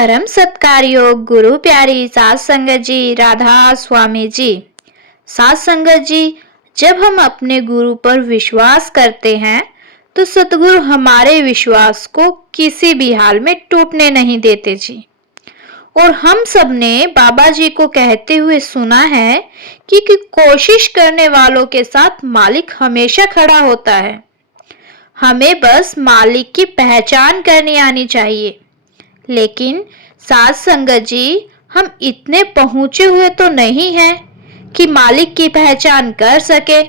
परम सत्कारयोग गुरु प्यारी सात संगत जी, राधा स्वामी जी। सात संगत जी, जब हम अपने गुरु पर विश्वास करते हैं तो सतगुरु हमारे विश्वास को किसी भी हाल में टूटने नहीं देते जी। और हम सब ने बाबा जी को कहते हुए सुना है कि कोशिश करने वालों के साथ मालिक हमेशा खड़ा होता है। हमें बस मालिक की पहचान करनी आनी चाहिए। लेकिन सात संगत जी, हम इतने पहुंचे हुए तो नहीं हैं कि मालिक की पहचान कर सके।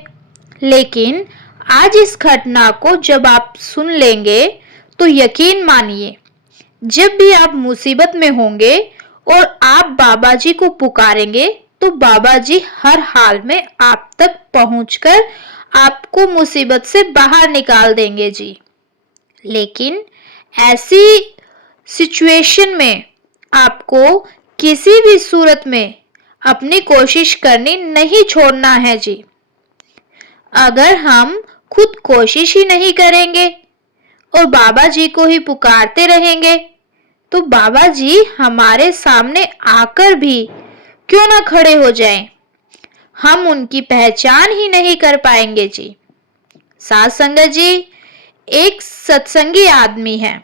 लेकिन आज इस घटना को जब आप सुन लेंगे तो यकीन मानिए, जब भी आप मुसीबत में होंगे और आप बाबा जी को पुकारेंगे तो बाबा जी हर हाल में आप तक पहुंचकर आपको मुसीबत से बाहर निकाल देंगे जी। लेकिन ऐसी सिचुएशन में आपको किसी भी सूरत में अपनी कोशिश करनी नहीं छोड़ना है जी। अगर हम खुद कोशिश ही नहीं करेंगे और बाबा जी को ही पुकारते रहेंगे तो बाबा जी हमारे सामने आकर भी क्यों ना खड़े हो जाएं, हम उनकी पहचान ही नहीं कर पाएंगे जी। सात संगत जी, एक सत्संगी आदमी है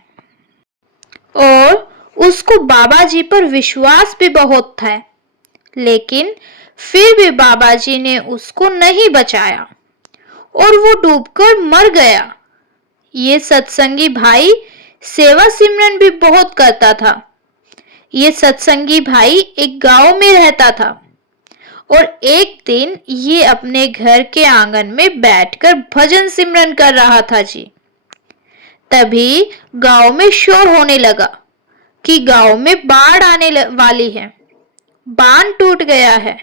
और उसको बाबा जी पर विश्वास भी बहुत था, लेकिन फिर भी बाबा जी ने उसको नहीं बचाया और वो डूबकर मर गया। ये सत्संगी भाई सेवा सिमरन भी बहुत करता था। ये सत्संगी भाई एक गांव में रहता था और एक दिन ये अपने घर के आंगन में बैठकर भजन सिमरन कर रहा था जी। तभी गांव में शोर होने लगा कि गांव में बाढ़ आने वाली है, बांध टूट गया है।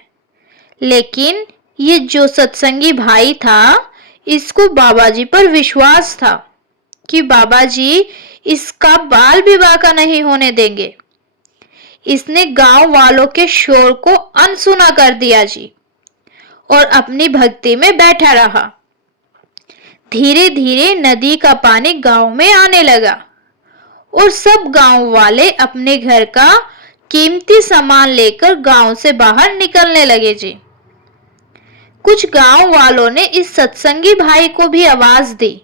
लेकिन ये जो सत्संगी भाई था, इसको बाबा जी पर विश्वास था कि बाबा जी इसका बाल भी बांका नहीं होने देंगे। इसने गांव वालों के शोर को अनसुना कर दिया जी और अपनी भक्ति में बैठा रहा। धीरे धीरे नदी का पानी गांव में आने लगा और सब गांव वाले अपने घर का कीमती सामान लेकर गांव से बाहर निकलने लगे जी। कुछ गांव वालों ने इस सत्संगी भाई को भी आवाज दी,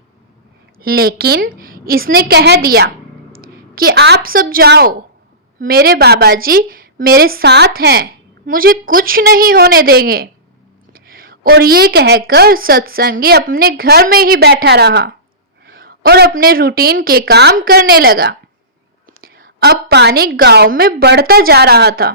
लेकिन इसने कह दिया कि आप सब जाओ, मेरे बाबा जी मेरे साथ हैं, मुझे कुछ नहीं होने देंगे। और ये कहकर सत्संगी अपने घर में ही बैठा रहा और अपने रूटीन के काम करने लगा। अब पानी गांव में बढ़ता जा रहा था।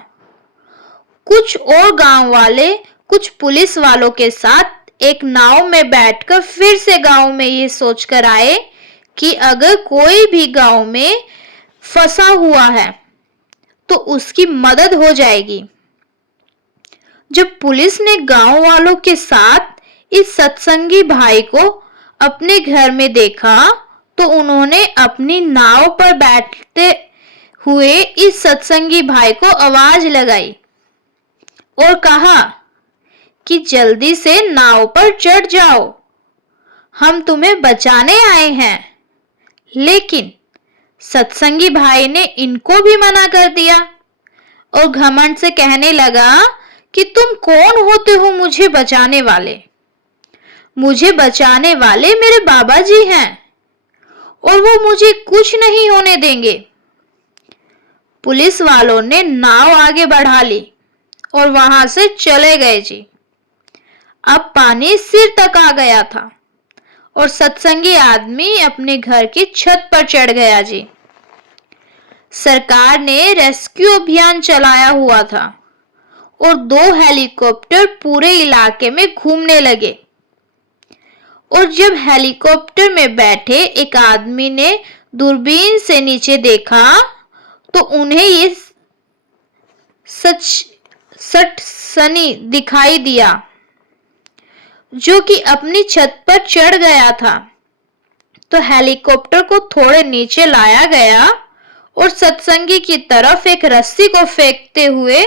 कुछ और गांव वाले कुछ पुलिस वालों के साथ एक नाव में बैठकर फिर से गांव में ये सोचकर आए कि अगर कोई भी गांव में फंसा हुआ है तो उसकी मदद हो जाएगी। जब पुलिस ने गांव वालों के साथ इस सत्संगी भाई को अपने घर में देखा तो उन्होंने अपनी नाव पर बैठते हुए इस सत्संगी भाई को आवाज लगाई और कहा कि जल्दी से नाव पर चढ़ जाओ, हम तुम्हें बचाने आए हैं। लेकिन सत्संगी भाई ने इनको भी मना कर दिया और घमंड से कहने लगा कि तुम कौन होते हो मुझे बचाने वाले? मुझे बचाने वाले मेरे बाबा जी हैं और वो मुझे कुछ नहीं होने देंगे। पुलिस वालों ने नाव आगे बढ़ा ली और वहां से चले गए जी। अब पानी सिर तक आ गया था और सत्संगी आदमी अपने घर की छत पर चढ़ गया जी। सरकार ने रेस्क्यू अभियान चलाया हुआ था और 2 हेलीकॉप्टर पूरे इलाके में घूमने लगे। और जब हेलीकॉप्टर में बैठे एक आदमी ने दूरबीन से नीचे देखा तो उन्हें ये सट सनी दिखाई दिया, जो कि अपनी छत पर चढ़ गया था। तो हेलीकॉप्टर को थोड़े नीचे लाया गया और सत्संगी की तरफ एक रस्सी को फेंकते हुए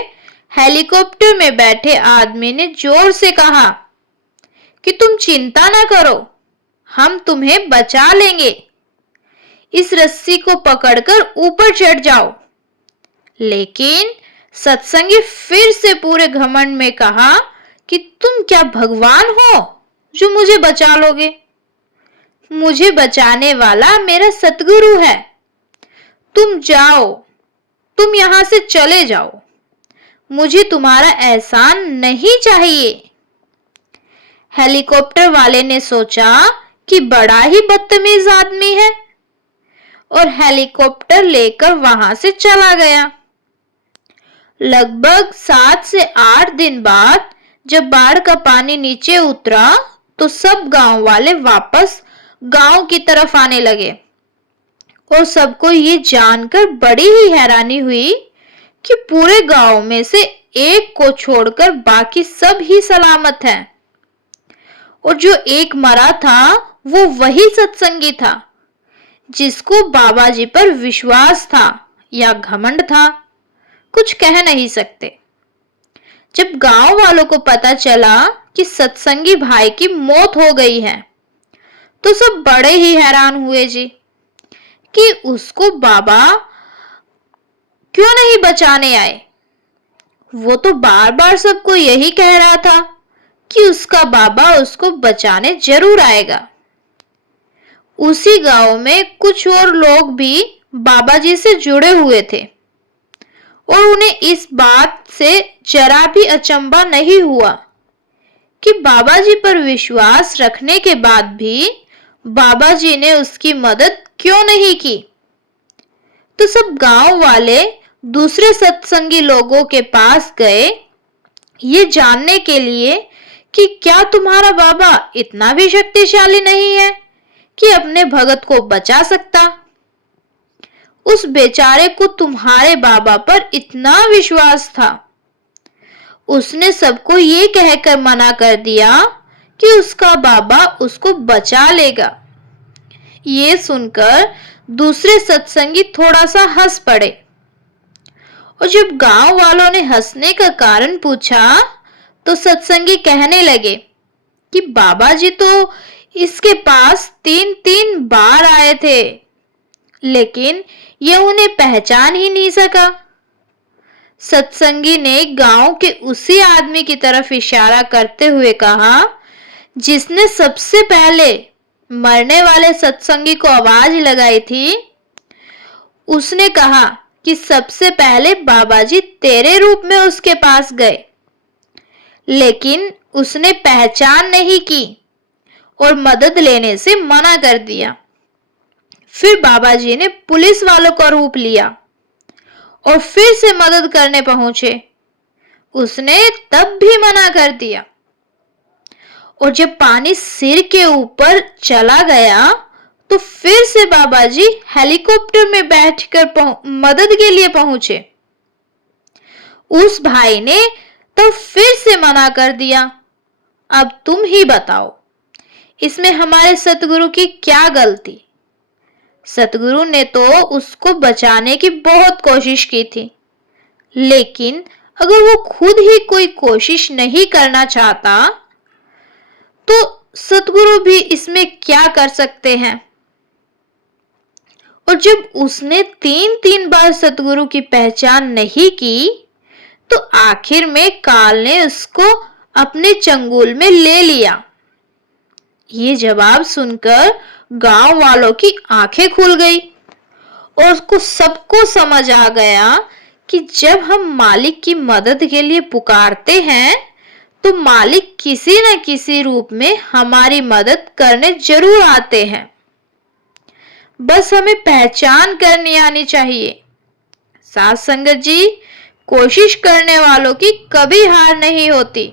हेलीकॉप्टर में बैठे आदमी ने जोर से कहा कि तुम चिंता ना करो, हम तुम्हें बचा लेंगे। इस रस्सी को पकड़कर ऊपर चढ़ जाओ। लेकिन सत्संगी फिर से पूरे घमंड में कहा कि तुम क्या भगवान हो जो मुझे बचा लोगे? मुझे बचाने वाला मेरा सतगुरु है। तुम जाओ, तुम यहां से चले जाओ। मुझे तुम्हारा एहसान नहीं चाहिए। हेलीकॉप्टर वाले ने सोचा कि बड़ा ही बदतमीज आदमी है और हेलीकॉप्टर लेकर वहां से चला गया। लगभग 7 से 8 दिन बाद जब बाढ़ का पानी नीचे उतरा तो सब गांव वाले वापस गांव की तरफ आने लगे और सबको ये जानकर बड़ी ही हैरानी हुई कि पूरे गांव में से एक को छोड़कर बाकी सब ही सलामत हैं। और जो एक मरा था वो वही सत्संगी था जिसको बाबा जी पर विश्वास था या घमंड था, कुछ कह नहीं सकते। जब गांव वालों को पता चला कि सत्संगी भाई की मौत हो गई है तो सब बड़े ही हैरान हुए जी कि उसको बाबा क्यों नहीं बचाने आए। वो तो बार बार सबको यही कह रहा था कि उसका बाबा उसको बचाने जरूर आएगा। उसी गांव में कुछ और लोग भी बाबा जी से जुड़े हुए थे और उन्हें इस बात से जरा भी अचंभा नहीं हुआ कि बाबा जी पर विश्वास रखने के बाद भी बाबा जी ने उसकी मदद क्यों नहीं की। तो सब गांव वाले दूसरे सत्संगी लोगों के पास गए ये जानने के लिए कि क्या तुम्हारा बाबा इतना भी शक्तिशाली नहीं है कि अपने भगत को बचा सकता। उस बेचारे को तुम्हारे बाबा पर इतना विश्वास था। उसने सबको ये कहकर मना कर दिया कि उसका बाबा उसको बचा लेगा। ये सुनकर दूसरे सत्संगी थोड़ा सा हंस पड़े और जब गांव वालों ने हंसने का कारण पूछा तो सत्संगी कहने लगे कि बाबा जी तो इसके पास 3-3 बार आए थे लेकिन ये उन्हें पहचान ही नहीं सका। सत्संगी ने गांव के उसी आदमी की तरफ इशारा करते हुए कहा जिसने सबसे पहले मरने वाले सत्संगी को आवाज लगाई थी। उसने कहा कि सबसे पहले बाबा जी तेरे रूप में उसके पास गए लेकिन उसने पहचान नहीं की और मदद लेने से मना कर दिया। फिर बाबा जी ने पुलिस वालों का रूप लिया और फिर से मदद करने पहुंचे। उसने तब भी मना कर दिया और जब पानी सिर के ऊपर चला गया तो फिर से बाबा जी हेलीकॉप्टर में बैठकर मदद के लिए पहुंचे। उस भाई ने तो फिर से मना कर दिया। अब तुम ही बताओ इसमें हमारे सतगुरु की क्या गलती। सतगुरु ने तो उसको बचाने की बहुत कोशिश की थी लेकिन अगर वो खुद ही कोई कोशिश नहीं करना चाहता तो सतगुरु भी इसमें क्या कर सकते हैं। और जब उसने 3-3 बार सतगुरु की पहचान नहीं की तो आखिर में काल ने उसको अपने चंगुल में ले लिया। ये जवाब सुनकर गांव वालों की आंखें खुल गई और उसको सबको समझ आ गया कि जब हम मालिक की मदद के लिए पुकारते हैं तो मालिक किसी न किसी रूप में हमारी मदद करने जरूर आते हैं। बस हमें पहचान करनी आनी चाहिए। साथ संगत जी, कोशिश करने वालों की कभी हार नहीं होती।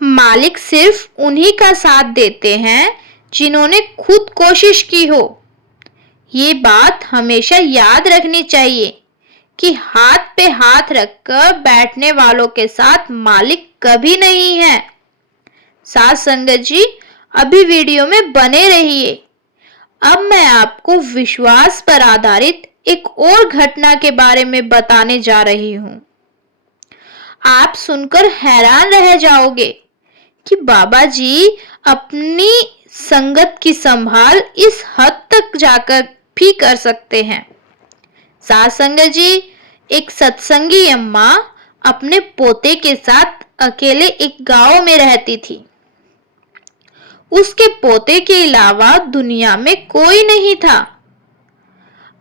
मालिक सिर्फ उन्हीं का साथ देते हैं जिन्होंने खुद कोशिश की हो। ये बात हमेशा याद रखनी चाहिए कि हाथ पे हाथ रखकर बैठने वालों के साथ मालिक कभी नहीं है। साथ संगत जी, अभी वीडियो में बने रहिए। अब मैं आपको विश्वास पर आधारित एक और घटना के बारे में बताने जा रही हूँ। आप सुनकर हैरान रह जाओगे कि बाबा जी अपनी संगत की संभाल इस हद तक जाकर भी कर सकते हैं। साथ संगत जी, एक सत्संगी अम्मा अपने पोते के साथ अकेले एक गांव में रहती थी। उसके पोते के अलावा दुनिया में कोई नहीं था।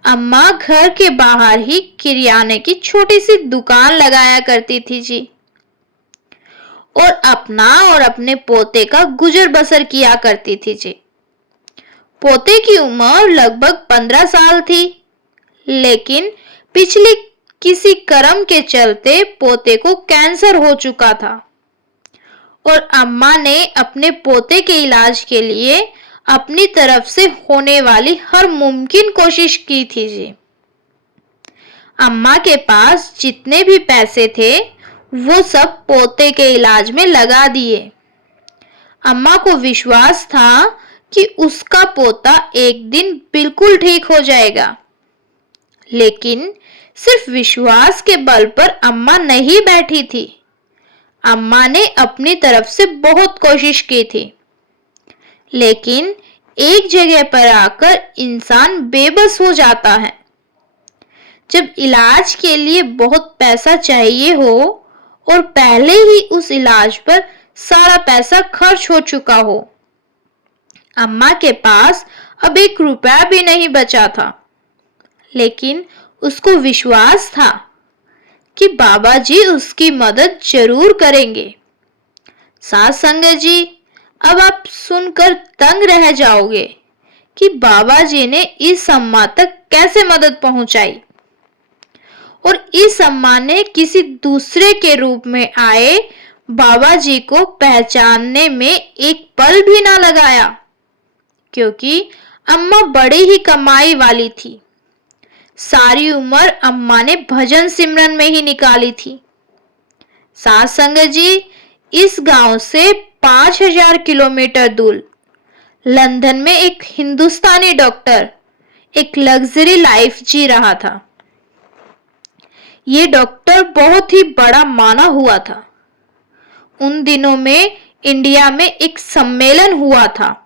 अम्मा घर के बाहर ही किराने की छोटी सी दुकान लगाया करती थी जी, और अपना और अपने पोते का गुजर बसर किया करती थी जी। पोते की उम्र लगभग 15 साल थी, लेकिन पिछले किसी कर्म के चलते पोते को कैंसर हो चुका था और अम्मा ने अपने पोते के इलाज के लिए अपनी तरफ से होने वाली हर मुमकिन कोशिश की थी जी। अम्मा के पास जितने भी पैसे थे वो सब पोते के इलाज में लगा दिए। अम्मा को विश्वास था कि उसका पोता एक दिन बिल्कुल ठीक हो जाएगा, लेकिन सिर्फ विश्वास के बल पर अम्मा नहीं बैठी थी। अम्मा ने अपनी तरफ से बहुत कोशिश की थी, लेकिन एक जगह पर आकर इंसान बेबस हो जाता है। जब इलाज के लिए बहुत पैसा चाहिए हो और पहले ही उस इलाज पर सारा पैसा खर्च हो चुका हो। अम्मा के पास अब 1 रुपया भी नहीं बचा था, लेकिन उसको विश्वास था कि बाबा जी उसकी मदद जरूर करेंगे। साथ संगत जी, अब आप सुनकर तंग रह जाओगे कि बाबा जी ने इस अम्मा तक कैसे मदद पहुंचाई, और इस अम्मा ने किसी दूसरे के रूप में आए बाबा जी को पहचानने में एक पल भी ना लगाया, क्योंकि अम्मा बड़ी ही कमाई वाली थी। सारी उम्र अम्मा ने भजन सिमरन में ही निकाली थी। साथ संगत जी, इस गांव से 5000 किलोमीटर दूर लंदन में एक हिंदुस्तानी डॉक्टर एक लग्जरी लाइफ जी रहा था। ये डॉक्टर बहुत ही बड़ा माना हुआ था। उन दिनों में इंडिया में एक सम्मेलन हुआ था,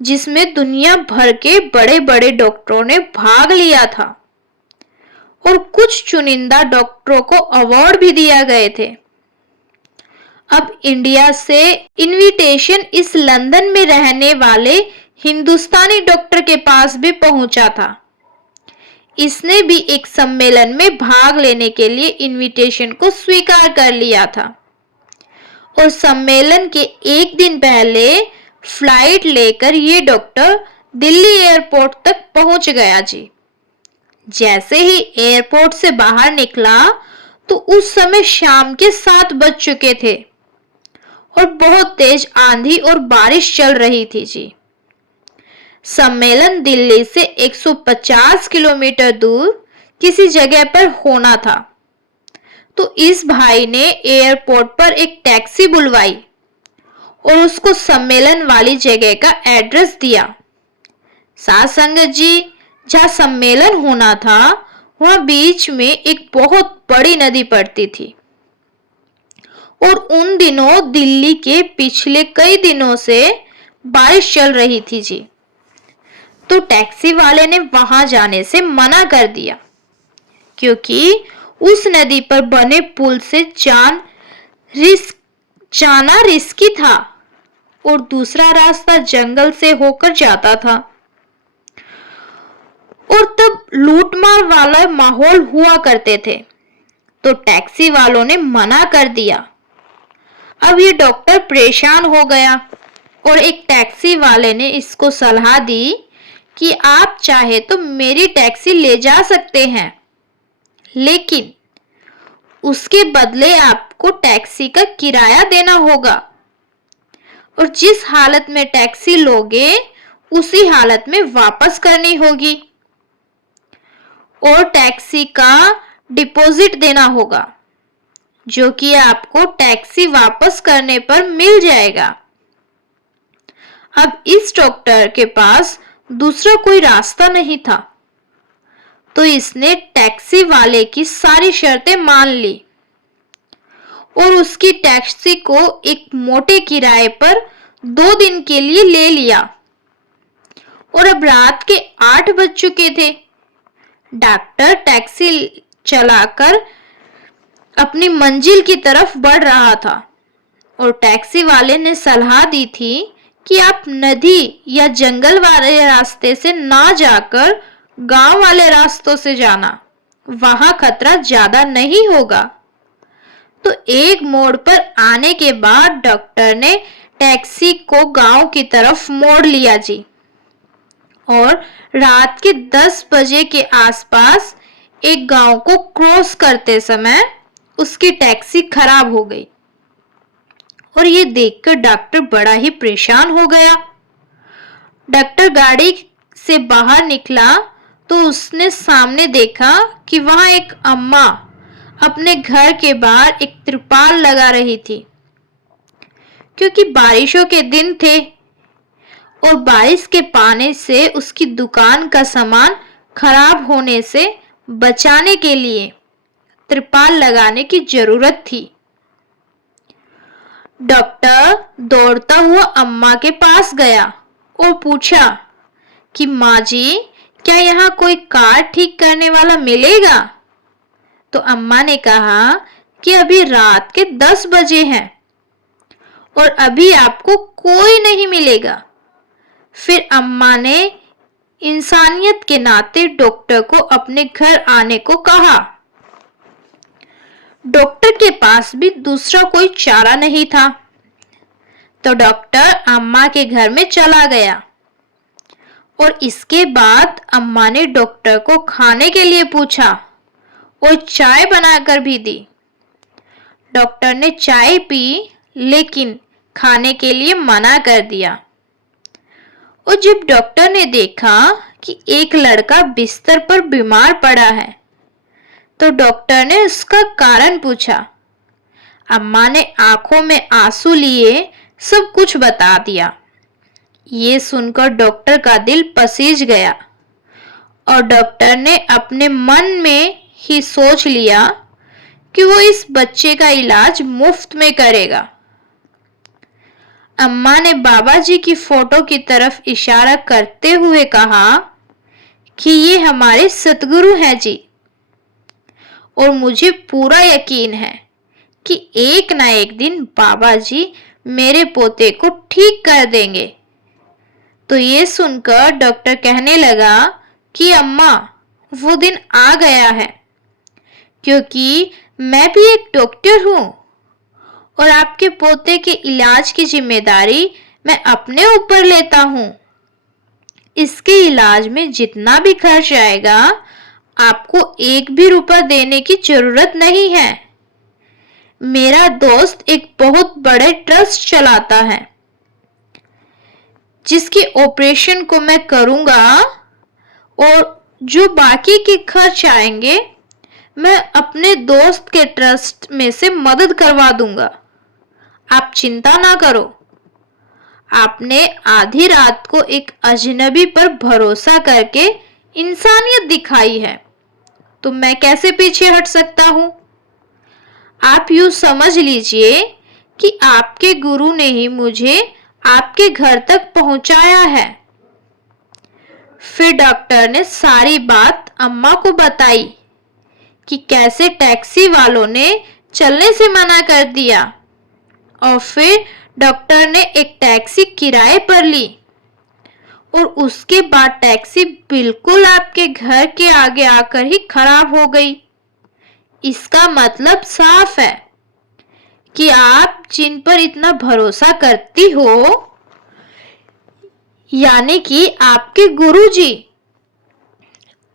जिसमें दुनिया भर के बड़े बड़े डॉक्टरों ने भाग लिया था और कुछ चुनिंदा डॉक्टरों को अवार्ड भी दिए गए थे। अब इंडिया से इनविटेशन इस लंदन में रहने वाले हिंदुस्तानी डॉक्टर के पास भी पहुंचा था। इसने भी एक सम्मेलन में भाग लेने के लिए इनविटेशन को स्वीकार कर लिया था और सम्मेलन के एक दिन पहले फ्लाइट लेकर ये डॉक्टर दिल्ली एयरपोर्ट तक पहुंच गया जी। जैसे ही एयरपोर्ट से बाहर निकला तो उस समय शाम के 7 बज चुके थे और बहुत तेज आंधी और बारिश चल रही थी जी। सम्मेलन दिल्ली से 150 किलोमीटर दूर किसी जगह पर होना था, तो इस भाई ने एयरपोर्ट पर एक टैक्सी बुलवाई और उसको सम्मेलन वाली जगह का एड्रेस दिया। साथ संगत जी, जहाँ सम्मेलन होना था वहाँ बीच में एक बहुत बड़ी नदी पड़ती थी और उन दिनों दिल्ली के पिछले कई दिनों से बारिश चल रही थी जी। तो टैक्सी वाले ने वहां जाने से मना कर दिया, क्योंकि उस नदी पर बने पुल से जाना रिस्की था और दूसरा रास्ता जंगल से होकर जाता था और तब लूटमार वाला माहौल हुआ करते थे, तो टैक्सी वालों ने मना कर दिया। अब ये डॉक्टर परेशान हो गया और एक टैक्सी वाले ने इसको सलाह दी कि आप चाहे तो मेरी टैक्सी ले जा सकते हैं, लेकिन उसके बदले आपको टैक्सी का किराया देना होगा और जिस हालत में टैक्सी लोगे उसी हालत में वापस करनी होगी और टैक्सी का डिपॉजिट देना होगा, जो कि आपको टैक्सी वापस करने पर मिल जाएगा। अब इस डॉक्टर के पास दूसरा कोई रास्ता नहीं था, तो इसने टैक्सी वाले की सारी शर्तें मान ली और उसकी टैक्सी को एक मोटे किराए पर 2 दिन के लिए ले लिया। और अब रात के 8 बज चुके थे। डॉक्टर टैक्सी चलाकर अपनी मंजिल की तरफ बढ़ रहा था और टैक्सी वाले ने सलाह दी थी कि आप नदी या जंगल वाले रास्ते से ना जाकर गांव वाले रास्तों से जाना, वहां खतरा ज्यादा नहीं होगा। तो एक मोड़ पर आने के बाद डॉक्टर ने टैक्सी को गांव की तरफ मोड़ लिया जी, और रात के 10 बजे के आसपास एक गांव को क्रॉस करते समय उसकी टैक्सी खराब हो गई और ये देखकर डॉक्टर बड़ा ही परेशान हो गया। डॉक्टर गाड़ी से बाहर निकला तो उसने सामने देखा कि वहां एक अम्मा अपने घर के बाहर एक त्रिपाल लगा रही थी, क्योंकि बारिशों के दिन थे और बारिश के पानी से उसकी दुकान का सामान खराब होने से बचाने के लिए त्रिपाल लगाने की जरूरत थी। डॉक्टर दौड़ता हुआ अम्मा के पास गया और पूछा कि माँ जी, क्या यहाँ कोई कार ठीक करने वाला मिलेगा? तो अम्मा ने कहा कि अभी रात के 10 बजे हैं और अभी आपको कोई नहीं मिलेगा। फिर अम्मा ने इंसानियत के नाते डॉक्टर को अपने घर आने को कहा। डॉक्टर के पास भी दूसरा कोई चारा नहीं था, तो डॉक्टर अम्मा के घर में चला गया और इसके बाद अम्मा ने डॉक्टर को खाने के लिए पूछा और चाय बनाकर भी दी। डॉक्टर ने चाय पी, लेकिन खाने के लिए मना कर दिया। और जब डॉक्टर ने देखा कि एक लड़का बिस्तर पर बीमार पड़ा है, तो डॉक्टर ने उसका कारण पूछा। अम्मा ने आंखों में आंसू लिए सब कुछ बता दिया। ये सुनकर डॉक्टर का दिल पसीज गया और डॉक्टर ने अपने मन में ही सोच लिया कि वो इस बच्चे का इलाज मुफ्त में करेगा। अम्मा ने बाबा जी की फोटो की तरफ इशारा करते हुए कहा कि ये हमारे सतगुरु हैं जी, और मुझे पूरा यकीन है कि एक ना एक दिन बाबा जी मेरे पोते को ठीक कर देंगे। तो ये सुनकर डॉक्टर कहने लगा कि अम्मा, वो दिन आ गया है, क्योंकि मैं भी एक डॉक्टर हूँ और आपके पोते के इलाज की जिम्मेदारी मैं अपने ऊपर लेता हूँ। इसके इलाज में जितना भी खर्च आएगा, आपको एक भी रुपया देने की जरूरत नहीं है। मेरा दोस्त एक बहुत बड़े ट्रस्ट चलाता है, जिसके ऑपरेशन को मैं करूंगा और जो बाकी के खर्च आएंगे मैं अपने दोस्त के ट्रस्ट में से मदद करवा दूंगा। आप चिंता ना करो। आपने आधी रात को एक अजनबी पर भरोसा करके इंसानियत दिखाई है, तो मैं कैसे पीछे हट सकता हूं? आप यूं समझ लीजिए कि आपके गुरु ने ही मुझे आपके घर तक पहुंचाया है। फिर डॉक्टर ने सारी बात अम्मा को बताई कि कैसे टैक्सी वालों ने चलने से मना कर दिया, और फिर डॉक्टर ने एक टैक्सी किराए पर ली और उसके बाद टैक्सी बिल्कुल आपके घर के आगे आकर ही खराब हो गई। इसका मतलब साफ है कि आप जिन पर इतना भरोसा करती हो, यानी कि आपके गुरुजी,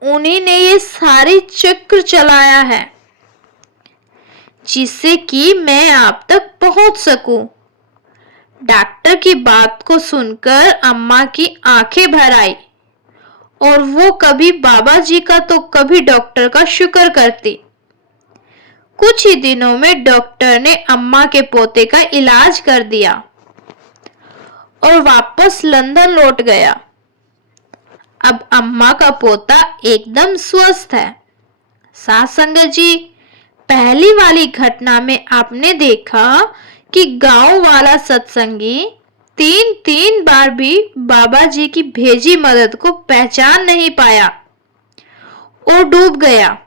उन्हीं ने ये सारे चक्र चलाया है जिससे कि मैं आप तक पहुंच सकूं। डॉक्टर की बात को सुनकर अम्मा की आंखें भर आई और वो कभी बाबा जी का तो कभी डॉक्टर का शुक्र करती। कुछ ही दिनों में डॉक्टर ने अम्मा के पोते का इलाज कर दिया और वापस लंदन लौट गया। अब अम्मा का पोता एकदम स्वस्थ है। साथ संगत जी, पहली वाली घटना में आपने देखा कि गांव वाला सत्संगी 3 बार भी बाबा जी की भेजी मदद को पहचान नहीं पाया और डूब गया।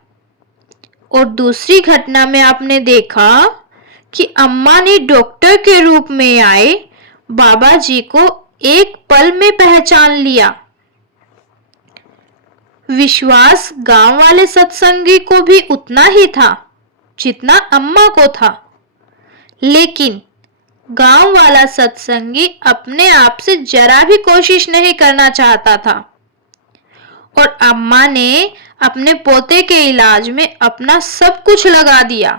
और दूसरी घटना में आपने देखा कि अम्मा ने डॉक्टर के रूप में आए बाबा जी को एक पल में पहचान लिया। विश्वास गांव वाले सत्संगी को भी उतना ही था जितना अम्मा को था, लेकिन गांव वाला सत्संगी अपने आप से जरा भी कोशिश नहीं करना चाहता था और अम्मा ने अपने पोते के इलाज में अपना सब कुछ लगा दिया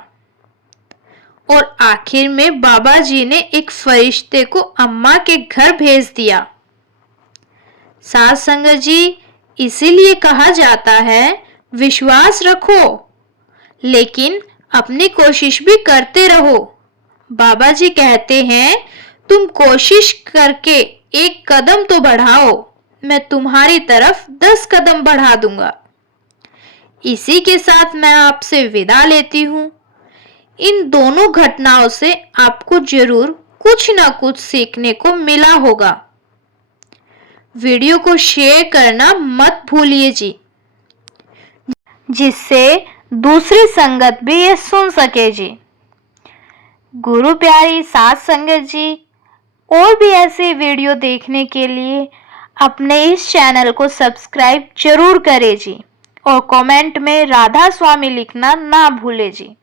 और आखिर में बाबा जी ने एक फरिश्ते को अम्मा के घर भेज दिया। साध संगत जी, इसीलिए कहा जाता है विश्वास रखो लेकिन अपनी कोशिश भी करते रहो। बाबा जी कहते हैं तुम कोशिश करके एक कदम तो बढ़ाओ, मैं तुम्हारी तरफ 10 कदम बढ़ा दूंगा। इसी के साथ मैं आपसे विदा लेती हूँ। इन दोनों घटनाओं से आपको जरूर कुछ ना कुछ सीखने को मिला होगा। वीडियो को शेयर करना मत भूलिए जी, जिससे दूसरी संगत भी ये सुन सके जी। गुरु प्यारी साध संगत जी, और भी ऐसे वीडियो देखने के लिए अपने इस चैनल को सब्सक्राइब जरूर करें जी और कमेंट में राधा स्वामी लिखना ना भूले जी।